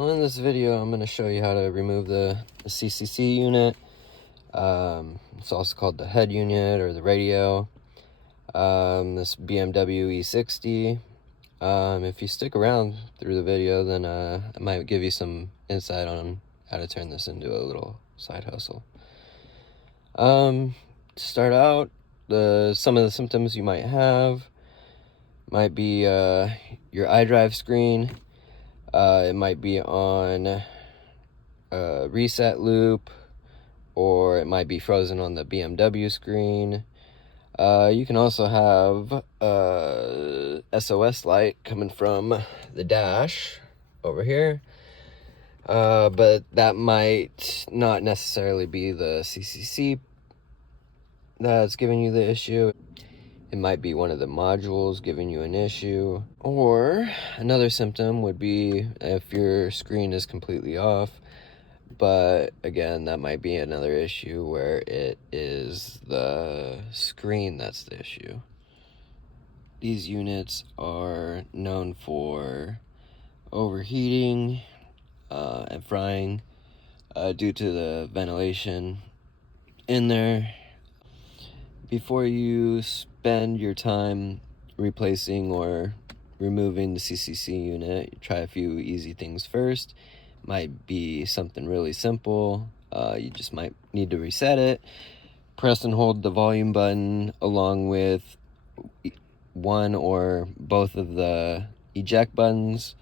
Well, in this video, I'm going to show you how to remove the CCC unit. It's also called the head unit or the radio. This BMW E60. If you stick around through the video, then I might give you some insight on how to turn this into a little side hustle. To start out, some of the symptoms you might have might be your iDrive screen. It might be on a reset loop, or it might be frozen on the BMW screen. You can also have a SOS light coming from the dash over here, but that might not necessarily be the CCC that's giving you the issue. It might be one of the modules giving you an issue. Or another symptom would be if your screen is completely off. But again, that might be another issue where it is the screen that's the issue. These units are known for overheating and frying due to the ventilation in there. Before you spend your time replacing or removing the CCC unit, try a few easy things first. Might be something really simple. You just might need to reset it. Press and hold the volume button along with one or both of the eject buttons.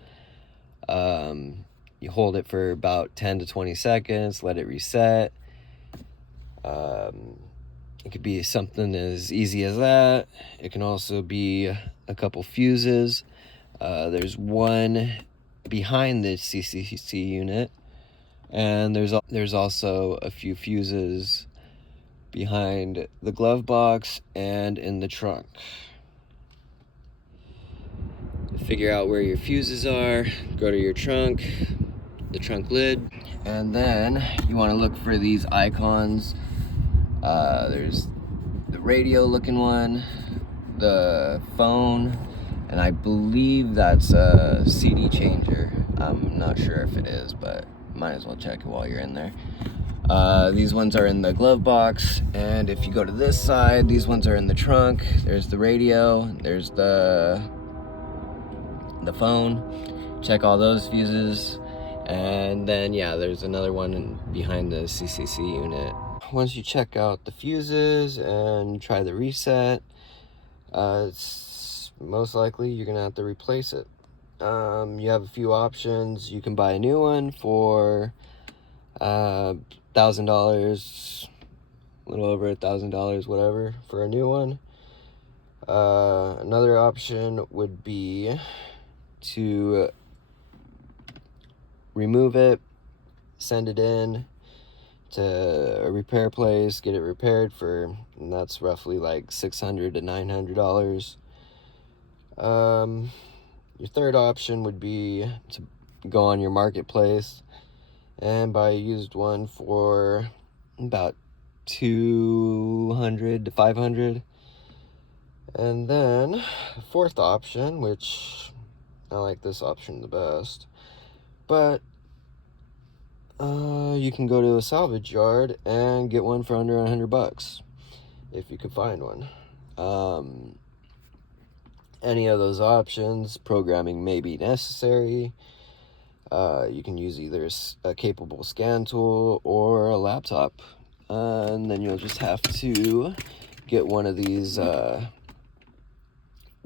You hold it for about 10 to 20 seconds, let it reset. It could be something as easy as that. It can also be a couple fuses. There's one behind the CCC unit, and there's also a few fuses behind the glove box and in the trunk. To figure out where your fuses are, go to your trunk, the trunk lid, and then you want to look for these icons. There's the radio looking one, the phone, and I believe that's a CD changer. I'm not sure if it is, but might as well check it while you're in there. These ones are in the glove box, and if you go to this side, these ones are in the trunk. There's the radio, there's the phone. Check all those fuses, and then yeah, there's another one behind the CCC unit. Once you check out the fuses and try the reset, it's most likely you're gonna have to replace it. You have a few options. You can buy a new one for $1,000, a little over $1,000, whatever, for a new one. Another option would be to remove it, send it in to a repair place, get it repaired and that's roughly like $600 to $900. Your third option would be to go on your marketplace and buy a used one for about $200 to $500. And then the fourth option, which I like this option the best, but you can go to a salvage yard and get one for under $100 if you could find one. Any of those options, programming may be necessary. You can use either a capable scan tool or a laptop, and then you'll just have to get one of these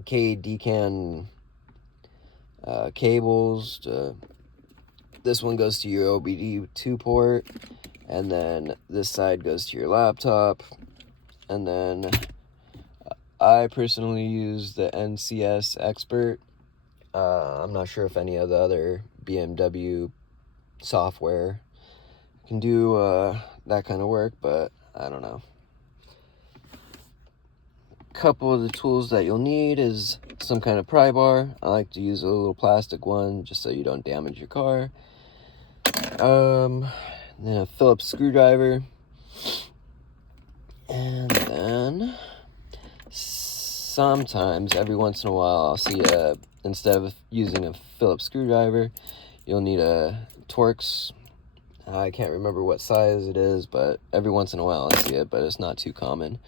K-Decan cables. This one goes to your OBD2 port, and then this side goes to your laptop. And then I personally use the NCS Expert. I'm not sure if any of the other BMW software can do that kind of work, but I don't know. A couple of the tools that you'll need is some kind of pry bar. I like to use a little plastic one just so you don't damage your car. Then a Phillips screwdriver, and then sometimes, every once in a while, I'll see instead of using a Phillips screwdriver, you'll need a Torx. I can't remember what size it is, but every once in a while I see it, but it's not too common.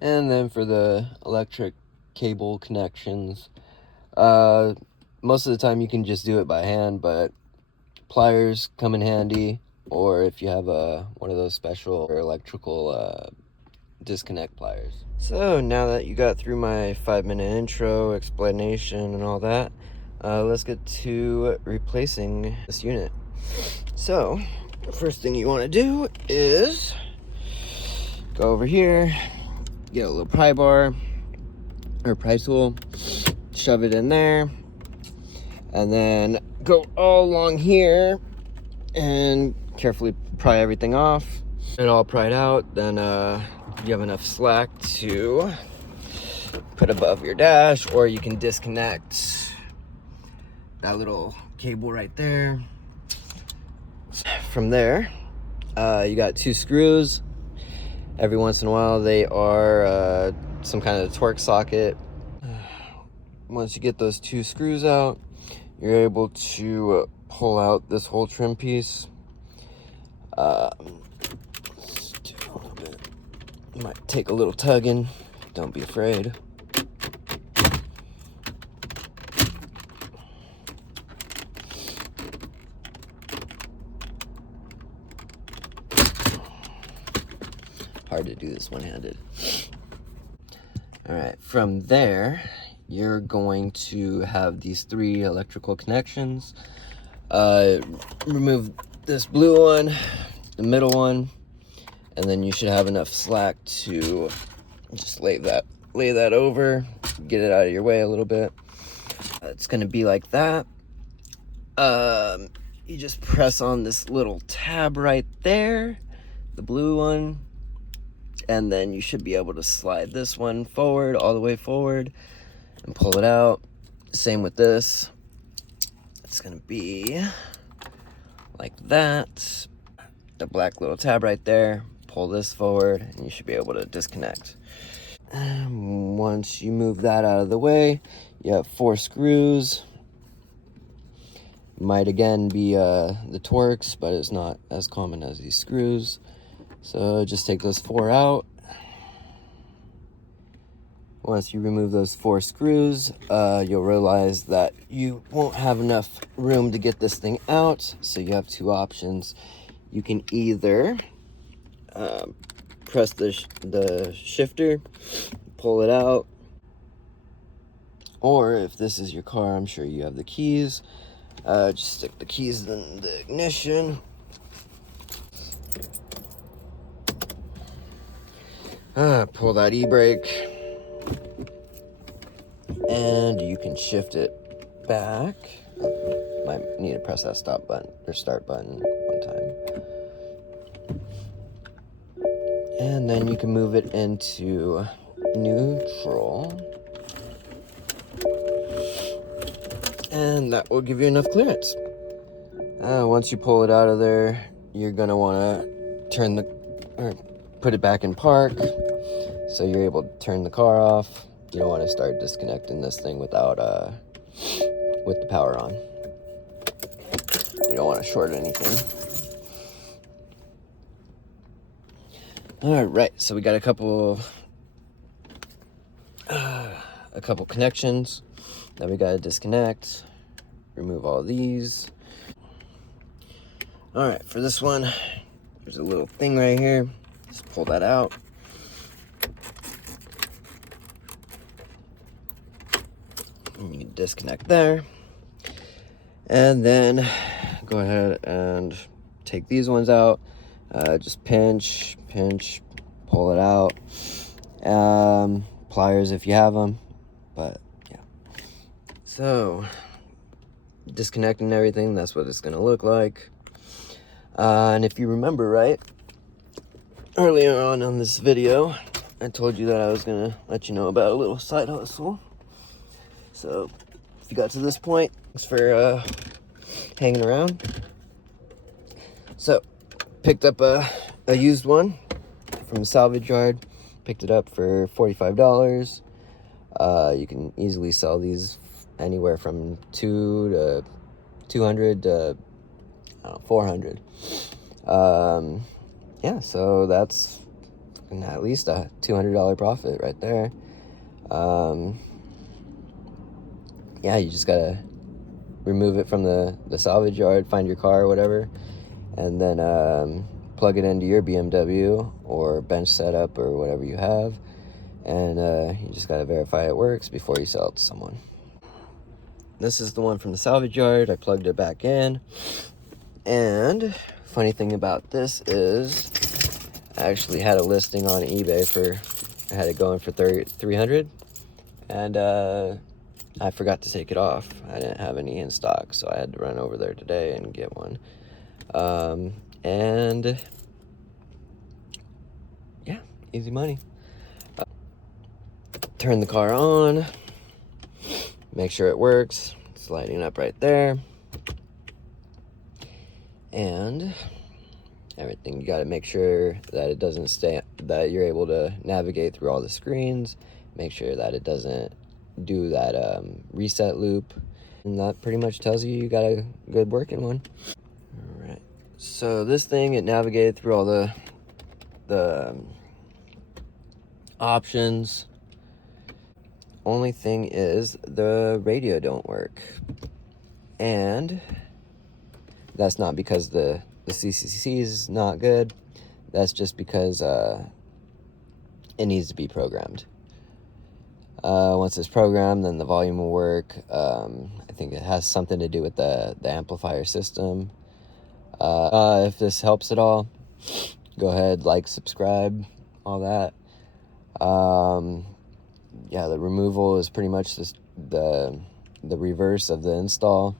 And then for the electric cable connections, most of the time you can just do it by hand, but pliers come in handy, or if you have one of those special electrical disconnect pliers. So now that you got through my 5-minute intro, explanation, and all that, let's get to replacing this unit. So, first thing you want to do is go over here, get a little pry bar or pry tool, shove it in there, and then go all along here and carefully pry everything off. It all pried out, then you have enough slack to put above your dash, or you can disconnect that little cable right there. From there, you got 2 screws. Every once in a while they are some kind of Torx socket. Once you get those 2 screws out, you're able to pull out this whole trim piece. Let's do a little bit. You might take a little tugging, don't be afraid. Hard to do this one-handed. All right, from there, you're going to have these 3 electrical connections. Remove this blue one, the middle one, and then you should have enough slack to just lay that over, get it out of your way a little bit. It's gonna be like that. You just press on this little tab right there, the blue one, and then you should be able to slide this one forward, all the way forward, and pull it out. Same with this. It's gonna be like that. The black little tab right there, pull this forward, and you should be able to disconnect. Once you move that out of the way, you have 4 screws. Might again be the Torx, but it's not as common as these screws. So just take those 4 out. Once you remove those 4 screws, you'll realize that you won't have enough room to get this thing out. So you have 2 options. You can either press the shifter, pull it out, or if this is your car, I'm sure you have the keys. Just stick the keys in the ignition. Pull that e-brake, and you can shift it back. Might need to press that stop button or start button one time. And then you can move it into neutral. And that will give you enough clearance. Once you pull it out of there, you're gonna wanna put it back in park, so you're able to turn the car off. You don't want to start disconnecting this thing without with the power on. You don't want to short anything. All right, so we got a couple connections that we got to disconnect. Remove all these. All right, for this one, there's a little thing right here. Just pull that out. And you can disconnect there. And then go ahead and take these ones out. Just pinch, pull it out. Pliers if you have them, but yeah. So disconnecting everything, that's what it's gonna look like. And if you remember right, earlier on this video, I told you that I was gonna let you know about a little side hustle. So if you got to this point, thanks for hanging around. So picked up a used one from a salvage yard. Picked it up for $45. You can easily sell these anywhere from $2 to 200 to 400. Yeah, so that's at least a $200 profit right there. Yeah, you just gotta remove it from the salvage yard, find your car or whatever, and then plug it into your BMW or bench setup or whatever you have, and you just gotta verify it works before you sell it to someone. This is the one from the salvage yard. I plugged it back in, and funny thing about this is I actually had a listing on eBay for, I had it going for 300, and I forgot to take it off. I didn't have any in stock, so I had to run over there today and get one. And yeah, easy money. Turn the car on, make sure it works. It's lighting up right there. And everything, you got to make sure that it doesn't stay, that you're able to navigate through all the screens. Make sure that it doesn't do that reset loop, and that pretty much tells you got a good working one. All right, so this thing, it navigated through all the options. Only thing is the radio don't work, and that's not because the CCC is not good. That's just because it needs to be programmed. Once it's programmed, then the volume will work. I think it has something to do with the amplifier system. If this helps at all, go ahead, like, subscribe, all that. Yeah, the removal is pretty much just the reverse of the install.